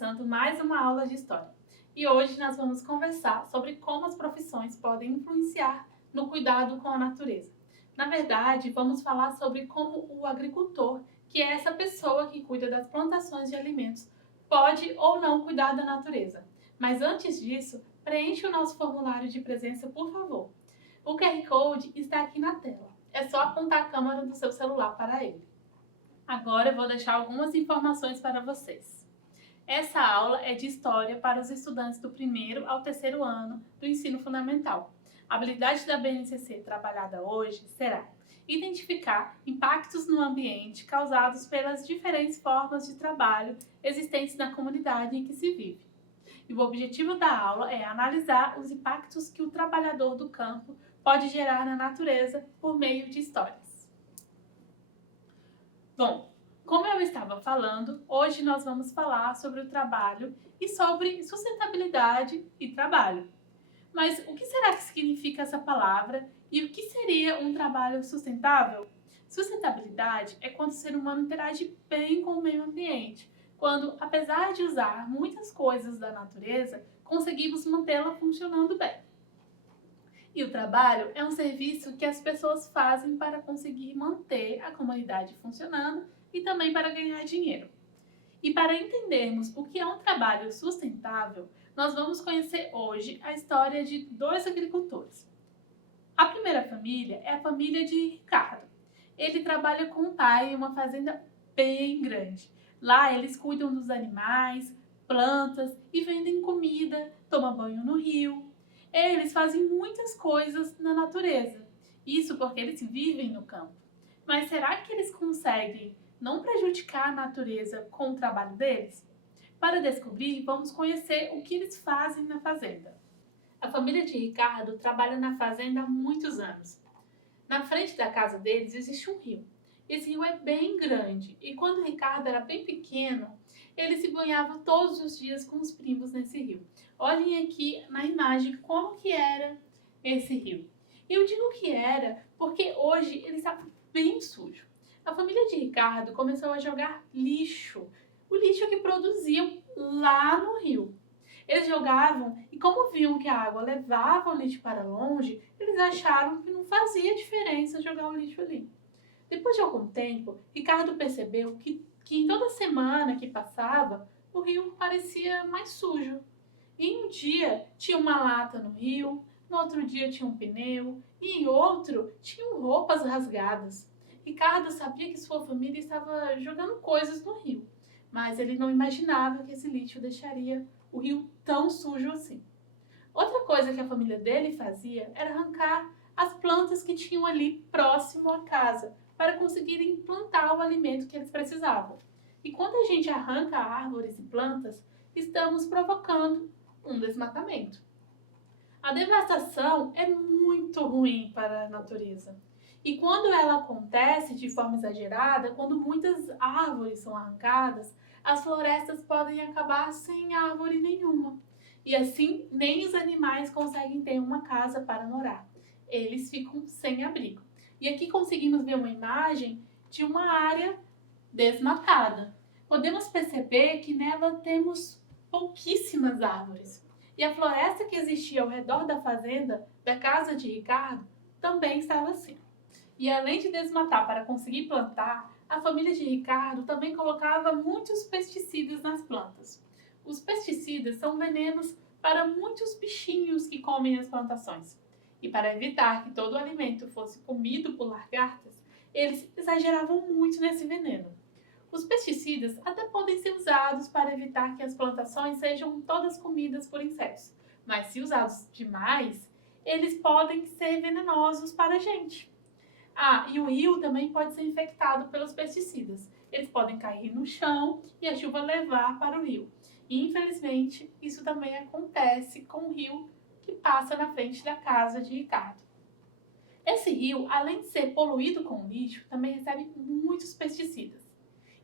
começando mais uma aula de História. E hoje nós vamos conversar sobre como as profissões podem influenciar no cuidado com a natureza. Na verdade, vamos falar sobre como o agricultor, que é essa pessoa que cuida das plantações de alimentos, pode ou não cuidar da natureza. Mas antes disso, preencha o nosso formulário de presença, por favor. O QR Code está aqui na tela. É só apontar a câmera do seu celular para ele. Agora eu vou deixar algumas informações para vocês. Essa aula é de História para os estudantes do 1º ao 3º ano do ensino fundamental. A habilidade da BNCC trabalhada hoje será identificar impactos no ambiente causados pelas diferentes formas de trabalho existentes na comunidade em que se vive. E o objetivo da aula é analisar os impactos que o trabalhador do campo pode gerar na natureza por meio de histórias. Bom, como eu estava falando, hoje nós vamos falar sobre o trabalho e sobre sustentabilidade e trabalho. Mas o que será que significa essa palavra e o que seria um trabalho sustentável? Sustentabilidade é quando o ser humano interage bem com o meio ambiente, quando, apesar de usar muitas coisas da natureza, conseguimos mantê-la funcionando bem. E o trabalho é um serviço que as pessoas fazem para conseguir manter a comunidade funcionando e também para ganhar dinheiro. E para entendermos o que é um trabalho sustentável, nós vamos conhecer hoje a história de 2 agricultores. A primeira família é a família de Ricardo. Ele trabalha com o pai em uma fazenda bem grande. Lá eles cuidam dos animais, plantas e vendem comida, tomam banho no rio. Eles fazem muitas coisas na natureza, isso porque eles vivem no campo. Mas será que eles conseguem não prejudicar a natureza com o trabalho deles? Para descobrir, vamos conhecer o que eles fazem na fazenda. A família de Ricardo trabalha na fazenda há muitos anos. Na frente da casa deles existe um rio. Esse rio é bem grande e quando Ricardo era bem pequeno, ele se banhava todos os dias com os primos nesse rio. Olhem aqui na imagem como que era esse rio. Eu digo que era porque hoje ele está bem sujo. A família de Ricardo começou a jogar lixo, o lixo que produziam lá no rio. Eles jogavam e como viam que a água levava o lixo para longe, eles acharam que não fazia diferença jogar o lixo ali. Depois de algum tempo, Ricardo percebeu que em toda semana que passava, o rio parecia mais sujo. E em um dia tinha uma lata no rio, no outro dia tinha um pneu e em outro tinham roupas rasgadas. Ricardo sabia que sua família estava jogando coisas no rio, mas ele não imaginava que esse lixo deixaria o rio tão sujo assim. Outra coisa que a família dele fazia era arrancar as plantas que tinham ali próximo à casa, para conseguirem plantar o alimento que eles precisavam. E quando a gente arranca árvores e plantas, estamos provocando um desmatamento. A devastação é muito ruim para a natureza. E quando ela acontece de forma exagerada, quando muitas árvores são arrancadas, as florestas podem acabar sem árvore nenhuma. E assim, nem os animais conseguem ter uma casa para morar. Eles ficam sem abrigo. E aqui conseguimos ver uma imagem de uma área desmatada. Podemos perceber que nela temos pouquíssimas árvores. E a floresta que existia ao redor da fazenda, da casa de Ricardo, também estava assim. E além de desmatar para conseguir plantar, a família de Ricardo também colocava muitos pesticidas nas plantas. Os pesticidas são venenos para muitos bichinhos que comem as plantações. E para evitar que todo o alimento fosse comido por lagartas, eles exageravam muito nesse veneno. Os pesticidas até podem ser usados para evitar que as plantações sejam todas comidas por insetos, mas se usados demais, eles podem ser venenosos para a gente. E o rio também pode ser infectado pelos pesticidas. Eles podem cair no chão e a chuva levar para o rio. E, infelizmente, isso também acontece com o rio que passa na frente da casa de Ricardo. Esse rio, além de ser poluído com lixo, também recebe muitos pesticidas.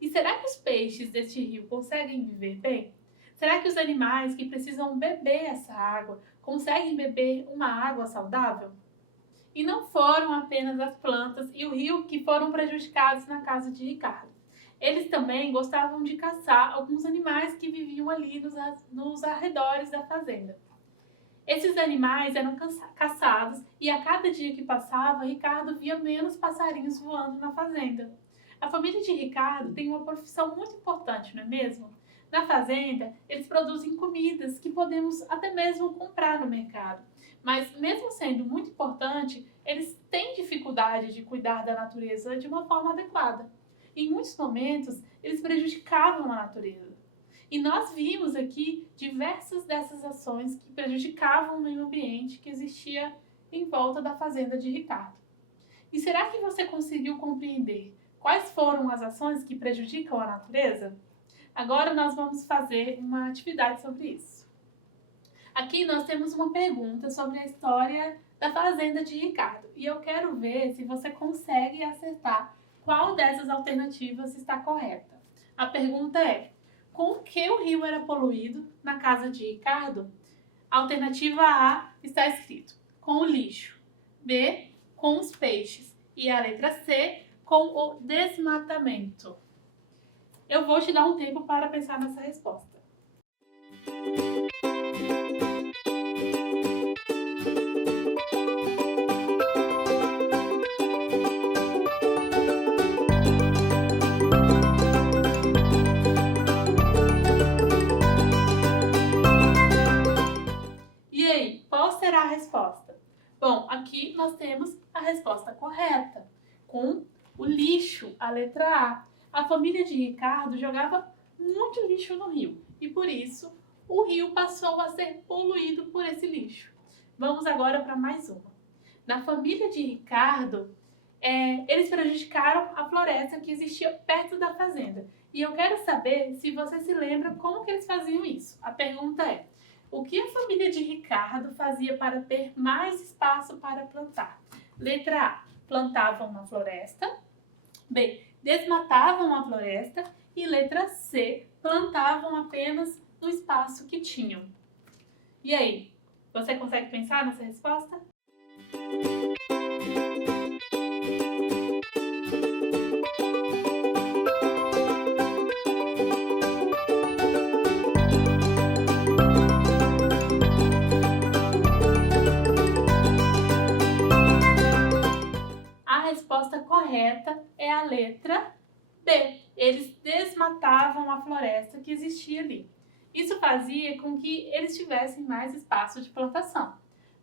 E será que os peixes deste rio conseguem viver bem? Será que os animais que precisam beber essa água conseguem beber uma água saudável? E não foram apenas as plantas e o rio que foram prejudicados na casa de Ricardo. Eles também gostavam de caçar alguns animais que viviam ali nos arredores da fazenda. Esses animais eram caçados e a cada dia que passava, Ricardo via menos passarinhos voando na fazenda. A família de Ricardo tem uma profissão muito importante, não é mesmo? Na fazenda, eles produzem comidas que podemos até mesmo comprar no mercado. Mas, mesmo sendo muito importante, eles têm dificuldade de cuidar da natureza de uma forma adequada. Em muitos momentos, eles prejudicavam a natureza. E nós vimos aqui diversas dessas ações que prejudicavam o meio ambiente que existia em volta da fazenda de Ricardo. E será que você conseguiu compreender quais foram as ações que prejudicam a natureza? Agora nós vamos fazer uma atividade sobre isso. Aqui nós temos uma pergunta sobre a história da fazenda de Ricardo. E eu quero ver se você consegue acertar qual dessas alternativas está correta. A pergunta é: com que o rio era poluído na casa de Ricardo? A alternativa A está escrito com o lixo, B, com os peixes e a letra C, com o desmatamento. Eu vou te dar um tempo para pensar nessa resposta. E aí, qual será a resposta? Bom, aqui nós temos a resposta correta, com o lixo, a letra A. A família de Ricardo jogava muito lixo no rio e por isso o rio passou a ser poluído por esse lixo. Vamos agora para mais uma. Na família de Ricardo, eles prejudicaram a floresta que existia perto da fazenda. E eu quero saber se você se lembra como que eles faziam isso. A pergunta é: o que a família de Ricardo fazia para ter mais espaço para plantar? Letra A, plantavam uma floresta. B, desmatavam a floresta. E letra C, plantavam apenas no espaço que tinham. E aí, você consegue pensar nessa resposta? A resposta correta é a letra B. Eles desmatavam a floresta que existia ali. Isso fazia com que eles tivessem mais espaço de plantação,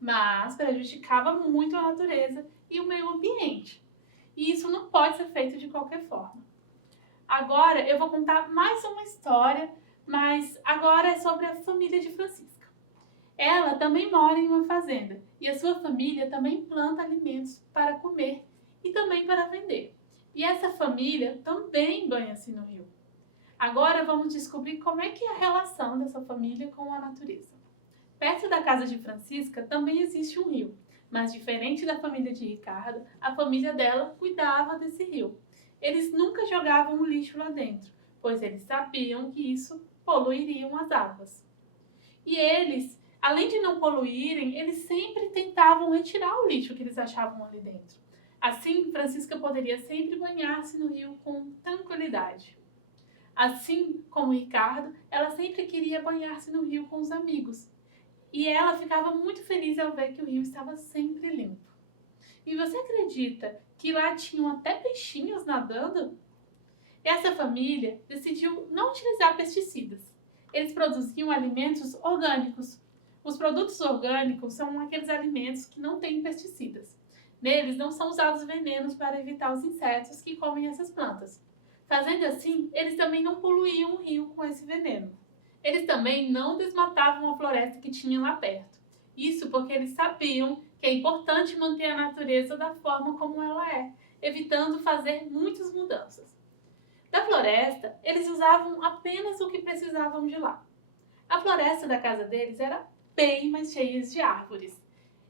mas prejudicava muito a natureza e o meio ambiente. E isso não pode ser feito de qualquer forma. Agora eu vou contar mais uma história, mas agora é sobre a família de Francisca. Ela também mora em uma fazenda e a sua família também planta alimentos para comer e também para vender. E essa família também banha-se no rio. Agora vamos descobrir como é que é a relação dessa família com a natureza. Perto da casa de Francisca também existe um rio, mas diferente da família de Ricardo, a família dela cuidava desse rio. Eles nunca jogavam o lixo lá dentro, pois eles sabiam que isso poluiria as águas. E eles, além de não poluírem, eles sempre tentavam retirar o lixo que eles achavam ali dentro. Assim, Francisca poderia sempre banhar-se no rio com tranquilidade. Assim como Ricardo, ela sempre queria banhar-se no rio com os amigos. E ela ficava muito feliz ao ver que o rio estava sempre limpo. E você acredita que lá tinham até peixinhos nadando? Essa família decidiu não utilizar pesticidas. Eles produziam alimentos orgânicos. Os produtos orgânicos são aqueles alimentos que não têm pesticidas. Neles não são usados venenos para evitar os insetos que comem essas plantas. Fazendo assim, eles também não poluíam o rio com esse veneno. Eles também não desmatavam a floresta que tinha lá perto. Isso porque eles sabiam que é importante manter a natureza da forma como ela é, evitando fazer muitas mudanças. Da floresta, eles usavam apenas o que precisavam de lá. A floresta da casa deles era bem mais cheia de árvores.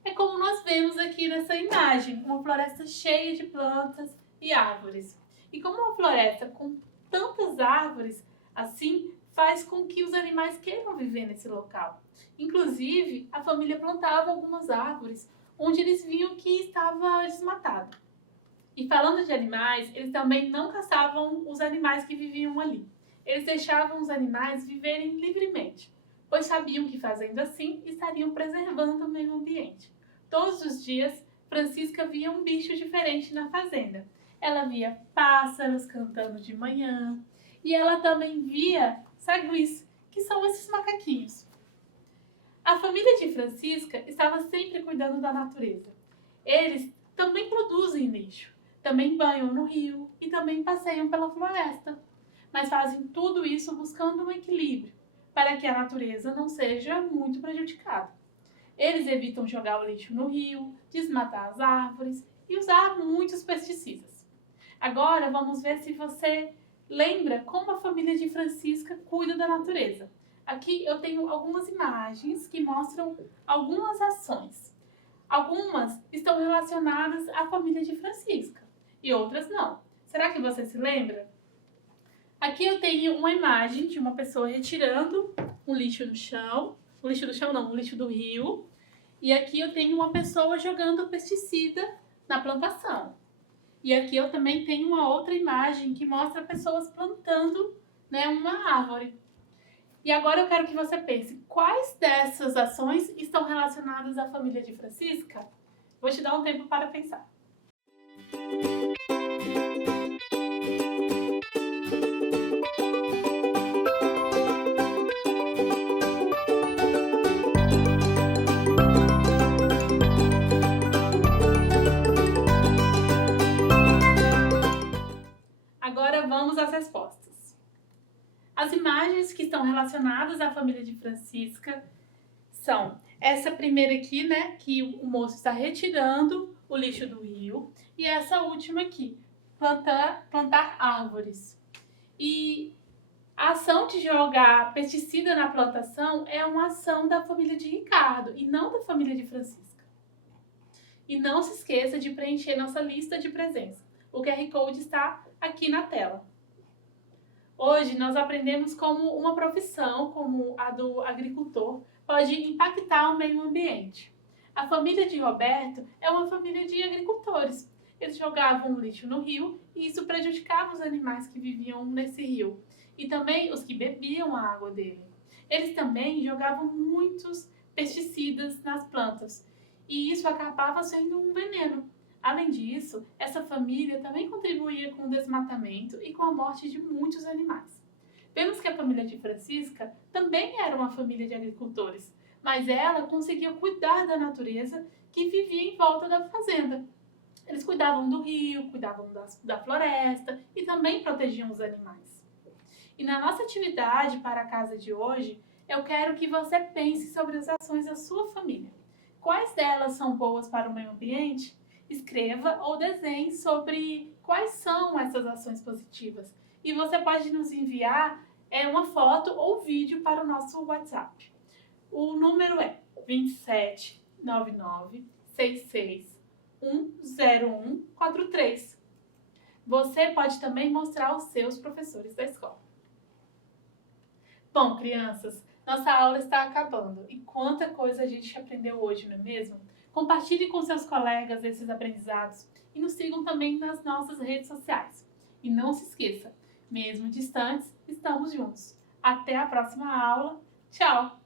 É como nós vemos aqui nessa imagem, uma floresta cheia de plantas e árvores. E como uma floresta com tantas árvores, assim, faz com que os animais queiram viver nesse local. Inclusive, a família plantava algumas árvores onde eles viam que estava desmatado. E falando de animais, eles também não caçavam os animais que viviam ali. Eles deixavam os animais viverem livremente, pois sabiam que fazendo assim estariam preservando o meio ambiente. Todos os dias, Francisca via um bicho diferente na fazenda. Ela via pássaros cantando de manhã e ela também via saguis, que são esses macaquinhos. A família de Francisca estava sempre cuidando da natureza. Eles também produzem lixo, também banham no rio e também passeiam pela floresta. Mas fazem tudo isso buscando um equilíbrio, para que a natureza não seja muito prejudicada. Eles evitam jogar o lixo no rio, desmatar as árvores e usar muitos pesticidas. Agora vamos ver se você lembra como a família de Francisca cuida da natureza. Aqui eu tenho algumas imagens que mostram algumas ações. Algumas estão relacionadas à família de Francisca e outras não. Será que você se lembra? Aqui eu tenho uma imagem de uma pessoa retirando um lixo no chão. O lixo do chão não, o lixo do rio. E aqui eu tenho uma pessoa jogando pesticida na plantação. E aqui eu também tenho uma outra imagem que mostra pessoas plantando, né, uma árvore. E agora eu quero que você pense, quais dessas ações estão relacionadas à família de Francisca? Vou te dar um tempo para pensar. Agora vamos às respostas. As imagens que estão relacionadas à família de Francisca são essa primeira aqui, né, que o moço está retirando o lixo do rio, e essa última aqui, plantar árvores. E a ação de jogar pesticida na plantação é uma ação da família de Ricardo e não da família de Francisca. E não se esqueça de preencher nossa lista de presença. O QR Code está aqui na tela. Hoje nós aprendemos como uma profissão, como a do agricultor, pode impactar o meio ambiente. A família de Roberto é uma família de agricultores. Eles jogavam lixo no rio e isso prejudicava os animais que viviam nesse rio e também os que bebiam a água dele. Eles também jogavam muitos pesticidas nas plantas e isso acabava sendo um veneno. Além disso, essa família também contribuía com o desmatamento e com a morte de muitos animais. Vemos que a família de Francisca também era uma família de agricultores, mas ela conseguia cuidar da natureza que vivia em volta da fazenda. Eles cuidavam do rio, cuidavam da floresta e também protegiam os animais. E na nossa atividade para a casa de hoje, eu quero que você pense sobre as ações da sua família. Quais delas são boas para o meio ambiente? Escreva ou desenhe sobre quais são essas ações positivas. E você pode nos enviar uma foto ou vídeo para o nosso WhatsApp. O número é 27996610143. Você pode também mostrar aos seus professores da escola. Bom, crianças, nossa aula está acabando. E quanta coisa a gente aprendeu hoje, não é mesmo? Compartilhe com seus colegas esses aprendizados e nos sigam também nas nossas redes sociais. E não se esqueça, mesmo distantes, estamos juntos. Até a próxima aula. Tchau!